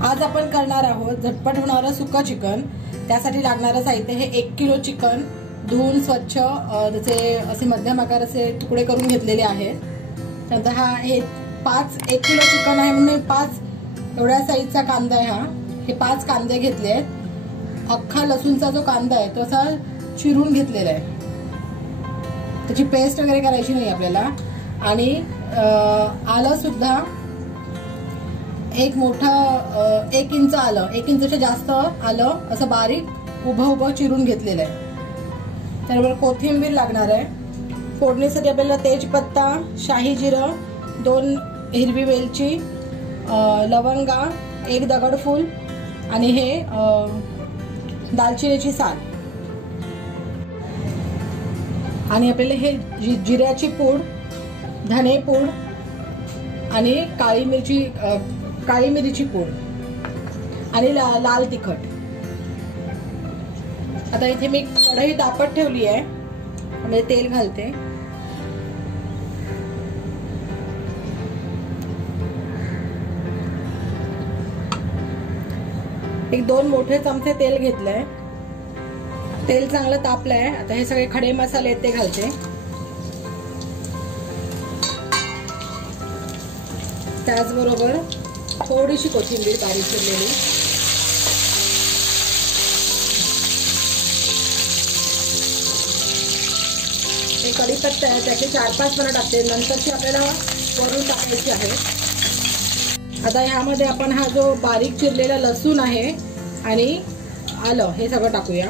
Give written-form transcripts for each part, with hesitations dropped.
आज आपण करणार आहोत झटपट होणारं सुकं चिकन। त्यासाठी लागणारं साहित्य हे 1 किलो चिकन धुवून स्वच्छ त्याचे असे मध्यम आकाराचे तुकडे करून घेतलेले आहेत। त्यानंतर हा हे 1 किलो चिकन आहे म्हणून 5 एवढ्या साईजचा कांदा आहे हा। हे 5 कांदे घेतले आहेत। अख्खा लसूणचा जो कांदा आहे तो असा चिरून घेतलेला आहे, त्याची पेस्ट वगैरे करायची नाही आपल्याला। आणि आलं सुद्धा एक मोठा 1 इंच आलं, 1 इंचच्या जास्त आलं असं बारीक उभं चिरून घेतलेलं आहे। त्यानंतर कोथिंबीर लागणार आहे। फोडणीसाठी आपल्याला तेजपत्ता, शाही जिरं, 2 हिरवी वेलची, लवंगा, 1 दगडफूल आणि हे दालचिनीची साल आणि आपल्याला हे जिऱ्याची पूड, धने पूड आणि काळी मिरीची पूड आणि लाल तिखट। आता इथे मी कढई तापत ठेवली आहे, म्हणजे तेल घालते। एक 2 मोठे चमचे तेल घेतलंय। तेल चांगलं तापलंय। आता हे सगळे खडे मसाले ते घालते। त्याचबरोबर थोडीशी कोथिंबीर बारीक चिरलेली, हे कढीपत्ता आहे त्याचे 4-5 पानं टाकते, नंतरची आपल्याला वरून टाकायची आहे। आता ह्यामध्ये आपण हा जो बारीक चिरलेला लसूण आहे आणि आलं हे सगळं टाकूया।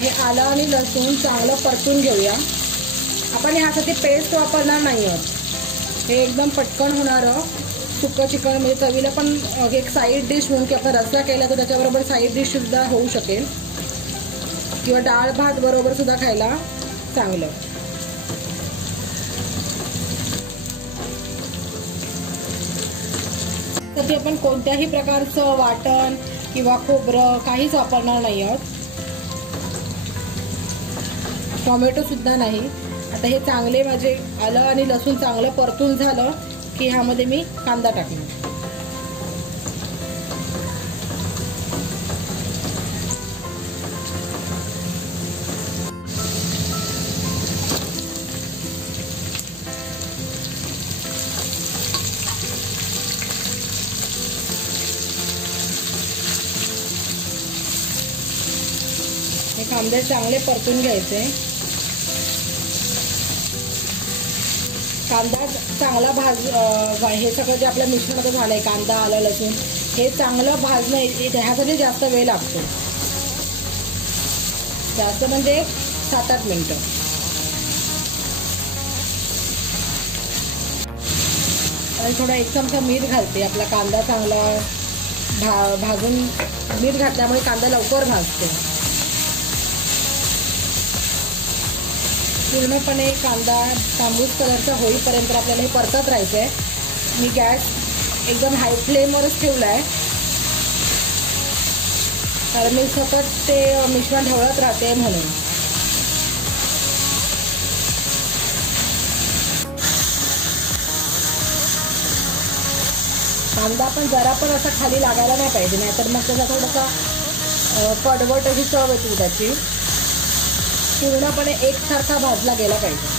हे आलं आणि लसूण चांगलं परतून घेऊया। आपण ह्यासाठी पेस्ट वापरणार नाही आहोत। हे एकदम पटकन होणारं सुकं चिकन, म्हणजे चवीला पण एक साईड डिश म्हणून की आपण रस्सा केला तर त्याच्याबरोबर साईड डिश सुद्धा होऊ शकेल किंवा डाळ भात बरोबर सुद्धा खायला चांगलं। तर आपण कोणत्याही प्रकारचं वाटण किंवा खोबरं काहीच वापरणार नाही आहोत, टोमॅटो सुद्धा नाही। आता हे चांगले माझे आलं आणि लसूण चांगलं परतून झालं की ह्यामध्ये मी कांदा टाकणार। हे कांदे चांगले परतून घ्यायचे। कांदा चांगला हे सगळं जे आपल्या मिश्रणामध्ये झालंय, कांदा आलं लसूण हे चांगलं भाजणं ह्यासाठी जास्त वेळ लागतो, जास्त म्हणजे 7-8 मिनिटं। आणि थोडा 1 चमचा मीठ घालते। आपला कांदा चांगला भाजून मीठ घातल्यामुळे कांदा लवकर भाजतो। पूर्णपणे कांदा तांबूस कलरचा होईपर्यंत आपल्याला हे परतत राहायचं आहे। मी गॅस एकदम हाय फ्लेमवरच ठेवला आहे, कारण मी सतत ते मिश्रण ढवळत राहते म्हणून। कांदा पण जरा पण असा खाली लागायला नाही पाहिजे, नाहीतर मग त्याचा थोडासा कडवट अशी चव येते त्याची। पूर्णपणे एकसारखा भाजला गेला पाहिजे।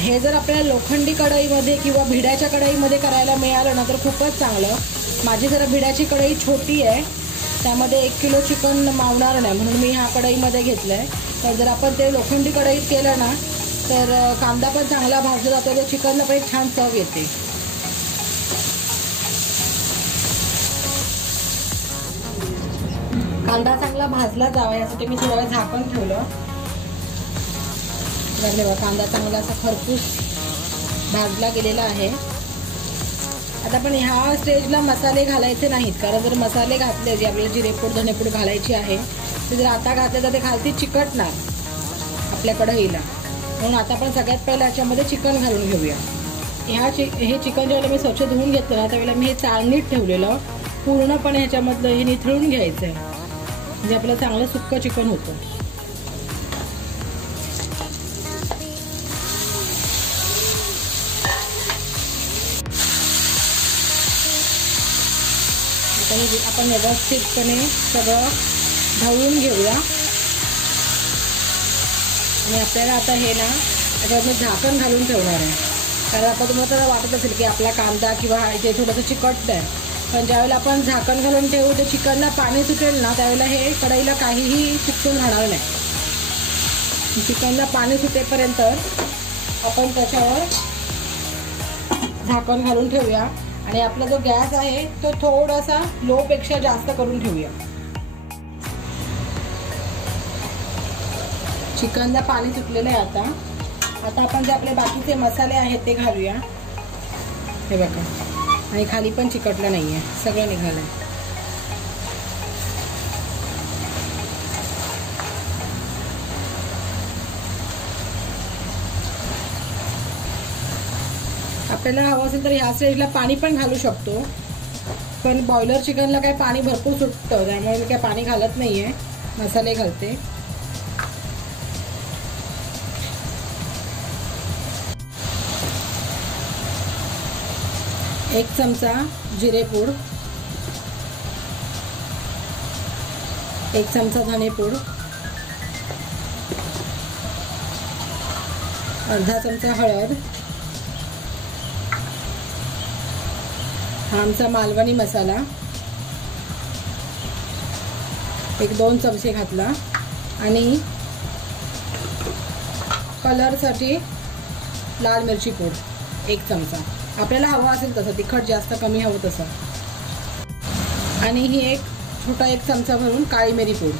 हे जर आपल्याला लोखंडी कढईमध्ये किंवा भिड्याच्या कढईमध्ये करायला मिळालं ना तर खूपच चांगलं। माझी जरा भिड्याची कढई छोटी आहे, त्यामध्ये 1 किलो चिकन मावणार नाही म्हणून मी ह्या कढईमध्ये घेतलंय। तर जर आपण ते लोखंडी कढईत केलं ना तर कांदा पण चांगला भाजला जातो, तर चिकनला पण एक छान चव येते। कांदा चांगला भाजला जावा यासाठी मी थोडा वेळ झाकण ठेवलं। कांदा चांगला असा खरपूस भाजला गेलेला आहे। आता पण ह्या स्टेजला मसाले घालायचे नाहीत, कारण जर मसाले घातले जे आपल्याला जिरेपूड धनेपूड घालायची आहे ते जर आता घातले तर ते खालती चिकटणार आपल्या कढईला, म्हणून आता आपण सगळ्यात पहिला याच्यामध्ये चिकन घालून घेऊया। हे चिकन ज्यावेळेला मी स्वच्छ धुवून घेतलं ना त्यावेळेला मी हे चाळणीत ठेवलेलं, पूर्णपणे ह्याच्यामधलं हे निथळून घ्यायचं आहे, म्हणजे आपलं चांगलं सुक्कं चिकन होतं. आता हे आपण व्यवस्थितपणे सगळं ढवळून घेऊया. आणि आपल्याला आता हे ना त्याच्यावर झाकण घालून ठेवणार आहे, कारण आता तुम्हाला तर वाटत असेल की आपला कांदा किंवा इथे थोडंसं चिकट आहे, पण ज्यावेळेला आपण झाकण घालून ठेवू ते चिकनला पाणी सुटेल ना, त्यावेळेला हे कढईला काहीही चिकटून राहणार नाही. चिकनला पाणी सुटेपर्यंत आपण त्याच्यावर झाकण घालून ठेवूया. आणि आपला जो गॅस आहे तो थोडासा लो पेक्षा जास्त करून ठेवूया. चिकनला पाणी सुटलेलं आहे. आता आपण जे आपले बाकीचे मसाले आहेत ते घालूया. हे बघा, आणि खाली पण चिकटलं नाहीये, सगळं निघालंय. आपल्याला हवं असेल तर ह्या स्टेजला पाणी पण घालू शकतो, पण बॉयलर चिकनला काय पाणी भरपूर सुटतं, त्यामुळे मी काय पाणी घालत नाहीये, मसाले घालते. एक चमचा जिरेपूड, एक चमचा धनेपूड, अर्धा चमचा हळद, हा आमचा मालवणी मसाला, एक 2 चमचे घातला. आणि कलरसाठी लाल मिरची पूड 1 चमचा, आपल्याला हवा असेल तसं, तिखट जास्त कमी हवं तसं. आणि ही एक छोटा 1 चमचा भरून काळी मिरी पूड.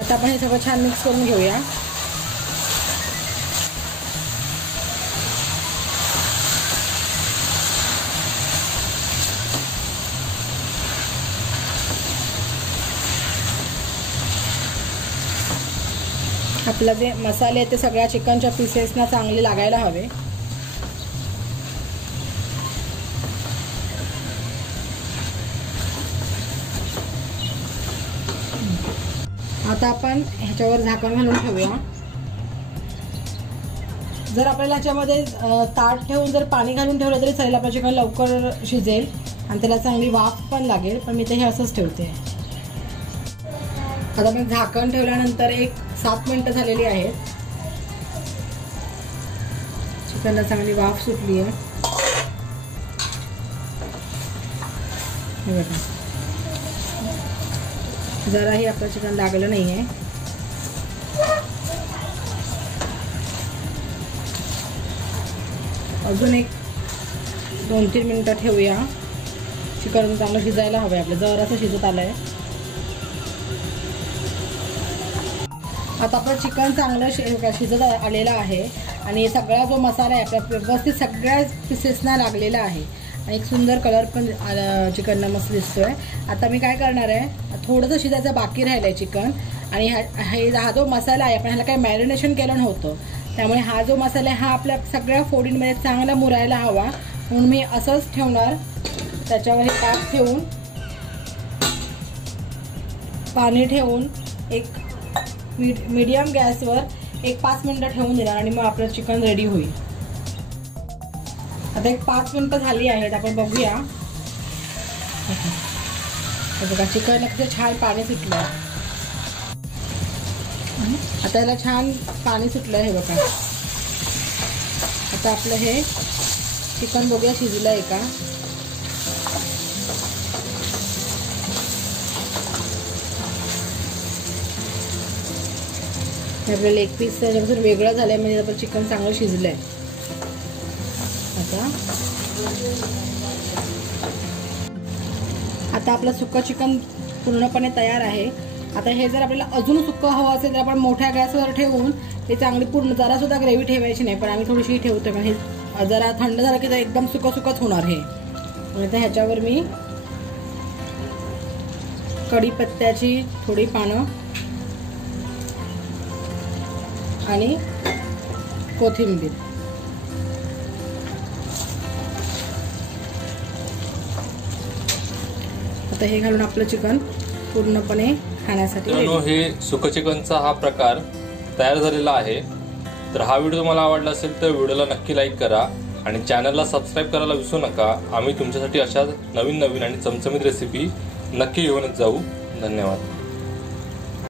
आता आपण हे सगळं छान मिक्स करून घेऊया. आपला जे मसाले आहेत ते सगळ्या चिकनच्या पीसेसना चांगले लागायला हवे. आता आपण ह्याच्यावर झाकण घालून ठेवूया. जर आपल्याला ह्याच्यामध्ये ताट ठेवून जर पाणी घालून ठेवलं तरी चालेल, आपलं चिकन लवकर शिजेल आणि त्याला चांगली वाफ पण लागेल, पण मी ते हे असंच ठेवते. आता मी झाकण ठेवल्यानंतर एक 7 मिनिटं झालेली आहेत. चिकनला चांगली वाफ सुटली आहे. हे बघा, जराही आपलं चिकन लागलं नाही आहे. अजून एक 2-3 मिनिटं ठेवूया. चिकन चांगलं शिजायला हवं आहे, आपलं जरासं शिजत आलं आहे. आता आपलं चिकन चांगलं शिजत आलेलं आहे आणि सगळा जो मसाला आहे आपल्या व्यवस्थित सगळ्या पीसेसना लागलेला आहे आणि एक सुंदर कलर पण चिकनला मस्त दिसतोय. आता मी काय करणार आहे, थोडंसं शिजायचं बाकी राहिलं आहे चिकन. आणि हा जो मसाला आहे आपण ह्याला काही मॅरिनेशन केलं नव्हतं, त्यामुळे हा जो मसाला आहे हा आपल्या सगळ्या फोडींमध्ये चांगला मुरायला हवा, म्हणून मी असंच ठेवणार. त्याच्यावर हे ताट ठेवून पाणी ठेवून एक मीडियम गॅसवर एक 5 मिनिटं ठेवून देणार आणि मग आपलं चिकन रेडी होईल. आता एक 5 मिनिटं झाली आहेत, आपण बघूया. बघा चिकन किती छान पाणी सुटलं. आता याला छान पाणी सुटलं हे बघा. आता आपलं हे चिकन बघूया शिजलं आहे का. आपलं लेग पीस त्याच्यापासून वेगळं झालंय, म्हणजे आपलं चिकन चांगलं शिजलंय. आता आपलं सुक्कं चिकन पूर्णपणे तयार आहे. आता हे जर आपल्याला अजून सुक्कं हवं असेल तर आपण मोठ्या गॅसवर ठेवून ते चांगली पूर्ण जरा सुद्धा ग्रेव्ही ठेवायची नाही, पण आम्ही थोडीशी ठेवतो, कारण हे जरा थंड झालं की एकदम सुक्कंच होणार हे. आता ह्याच्यावर मी कढीपत्त्याची थोडी पानं आणि कोथिंबीर आता हे घालून आपलं चिकन पूर्णपणे खाण्यासाठी हे सुकं चिकनचा हा प्रकार तयार झालेला आहे। तर हा व्हिडिओ तुम्हाला आवडला असेल तर व्हिडिओला नक्की लाईक करा आणि चॅनलला सबस्क्राईब करायला विसरू नका। आम्ही तुमच्यासाठी अशा नवीन आणि चमचमीत रेसिपी नक्की घेऊन जाऊ। धन्यवाद।